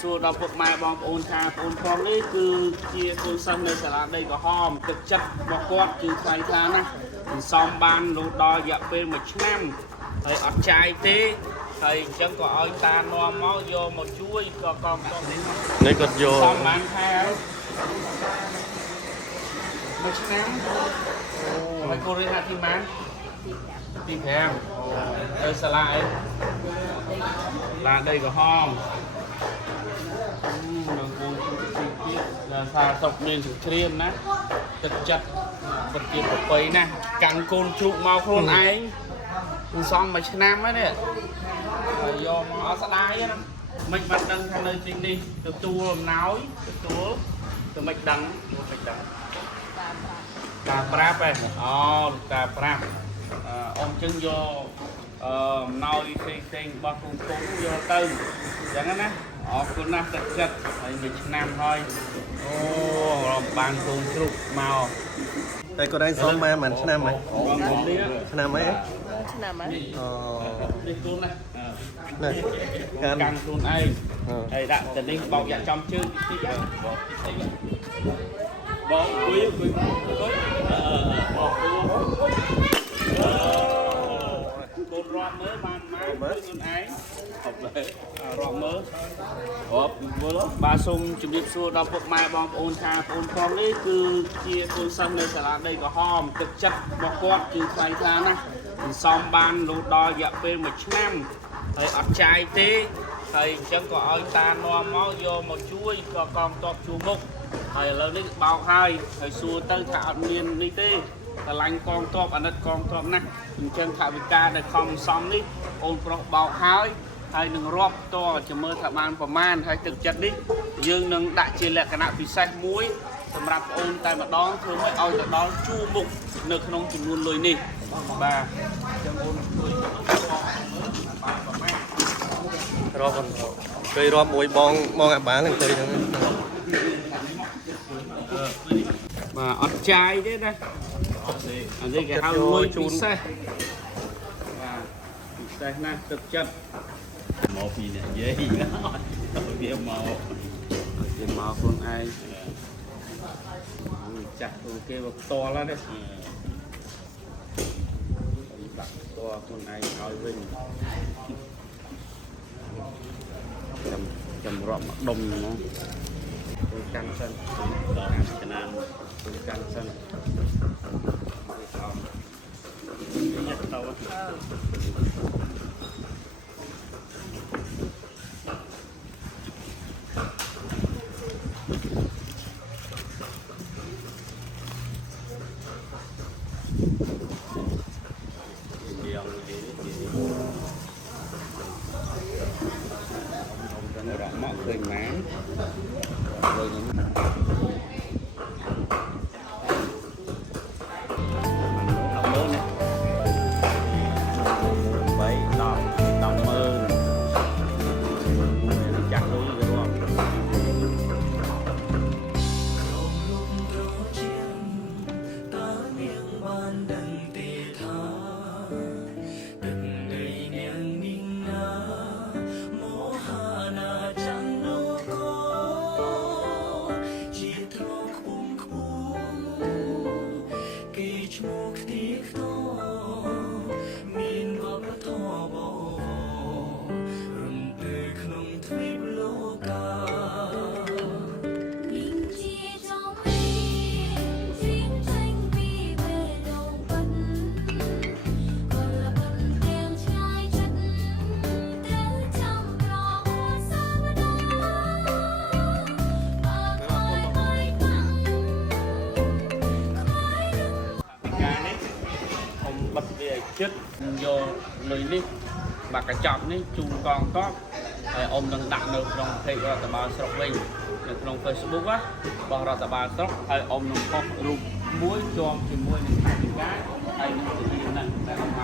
សួរដល់ពុកម៉ែបងប្អូនថាបងប្អូនផងនេះគឺជាកូនសិស្សនៅសាលាដីក្រហមទឹកចិត្តរបស់គាត់គឺថ្លៃថ្លាណាស់សំបានរហូតដល់រយៈពេល1ឆ្នាំហើយអត់ចាយទេហើយអញ្ចឹងក៏ឲ្យតានាំមកយកមកជួយក៏កងតនេះគាត់យកសំបានខែ1ឆ្នាំហើយគូរៀនទីម៉ានទី5ទៅសាលាអីឡាដីក្រហមនឹងគូទីទៀតដល់ថាសុកមានសង្គ្រាមណាទឹកចិត្តពិតជាប្រពៃណាស់កាន់កូនជ្រូកមកខ្លួនឯងសំ1ឆ្នាំហ្នឹងនេះហើយយកមកអត់ស្ដាយណាមិនបាត់ដឹងថានៅទីនេះទទួលអំណោយទទួលទៅមិនដឹងការប្រាប់ឯងអូការប្រាប់អ៊ំចឹងយកអំណោយផ្សេងៗរបស់កូនយកទៅអញ្ចឹងណាអរគុណណាស់ទឹកចិត្តហើយ1ឆ្នាំហើយអូរំបានកូនជ្រូកមកតែគាត់ឯងសំបានឆ្នាំហើយឆ្នាំអីឆ្នាំហ៎អូនេះខ្លួនណានេះកាន់ខ្លួនឯងហើយដាក់ទៅនេះបោកយ៉ាក់ចំជើងតិចបងគួយបោកគូនរាប់មើលបានម៉ែខ្លួនឯងអត់ទេរាប់មើលរាប់មើលបាទសូមជម្រាបសួរដល់ពុកម៉ែបងប្អូនថាបងប្អូននេះគឺជាកូនសិស្សនៅសាលាដីក្រហមទឹកចិត្តរបស់គាត់គឺថ្លៃថ្លាណាស់សំបានរហូតដល់រយៈពេល1ឆ្នាំហើយអត់ចាយទេហើយអញ្ចឹងក៏ឲ្យតានាំមកយកមកជួយក៏កងតបជួមុខហើយឥឡូវនេះបោកហើយសួរទៅថាអត់មាននេះទេឆ្លាញ់កងតបអាណិតកងតបណាស់អញ្ចឹងថាវិការដែលខំសំនេះអូនប្រុសបោកហើយនឹងរាប់តចាំមើលថាបានប្រមាណហើយទឹកចិត្តនេះយើងនឹងដាក់ជាលក្ខណៈពិសេសមួយសម្រាប់បងអូនតែម្ដងធ្វើឲ្យទៅដល់ជួមុខនៅក្នុងចំនួនលុយនេះបាទចាំអូនជួយបានប្រមាណរាប់គេរាប់មួយបងអាបាលហ្នឹងទៅហ្នឹងបាទអត់ចាយទេណាអានេះគេហៅមួយពិសេសបាទពិសេសណាស់ទឹកចិត្តមកពីអ្នកយាយវាមកខ្លួនឯងចាស់ខ្លួនគេមកផ្ទាល់ហើយណាដាក់ផ្ទាល់ខ្លួនឯងឲ្យវិញចាំរាប់មកដុំហ្មងទៅកាន់សិនដល់ឆ្នាំទៅកាន់សិនវាខំនេះទៅមកឃើញម៉ានឃើញបិទវាឲ្យចិត្តយកលុយនេះបាក់កញ្ចប់នេះជូនកងតបហើយអ៊ំនឹងដាក់នៅក្នុងเพจរដ្ឋបាលស្រុកវិញនៅក្នុង Facebook របស់រដ្ឋបាលស្រុកហើយអ៊ំនឹងផុសរូបមួយជាប់ជាមួយនឹងថវិកាហើយនឹងជាហ្នឹងដែលអ៊ំហៅ